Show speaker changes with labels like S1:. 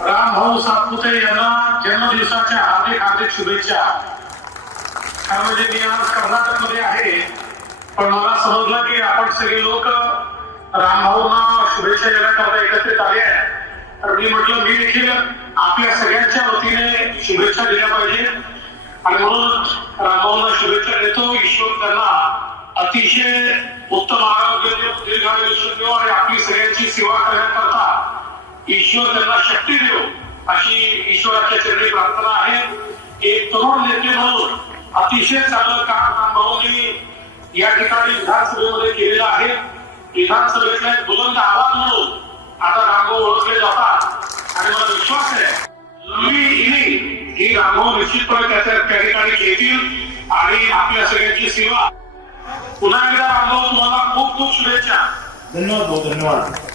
S1: राम भाऊ सातपुते यांना जन्मदिवसाच्या हार्दिक हार्दिक शुभेच्छा. म्हणजे मी आज कर्नाटकमध्ये आहे पण मला समजलं की आपण सगळे लोक रामभाऊंना शुभेच्छा देण्याकरता एकत्रित आले आहे तर मी म्हटलं मी देखील आपल्या सगळ्यांच्या वतीने शुभेच्छा दिल्या पाहिजे. आणि म्हणून रामभाऊंना शुभेच्छा देतो. ईश्वर त्यांना अतिशय उत्तम आरोग्य देव, दीर्घायुष्य आणि आपली सगळ्यांची सेवा करण्याकरता ईश्वर त्यांना शक्ती देव अशी ईश्वराच्या चरणी प्रार्थना आहे. एक तरुण नेते म्हणून अतिशय चांगलं काम रामभाऊंनी या ठिकाणी विधानसभेमध्ये केलेलं आहे. विधानसभेचा एक बुलंद आवाज म्हणून आता रामभाऊ ओळखले जातात. आणि मला विश्वास आहे इनिंग ही रामभाऊ निश्चितपणे त्याच्या त्या ठिकाणी घेतील आणि आपल्या सगळ्यांची सेवा. पुन्हा एकदा रामभाऊ तुम्हाला खूप खूप शुभेच्छा.
S2: धन्यवाद भाऊ धन्यवाद.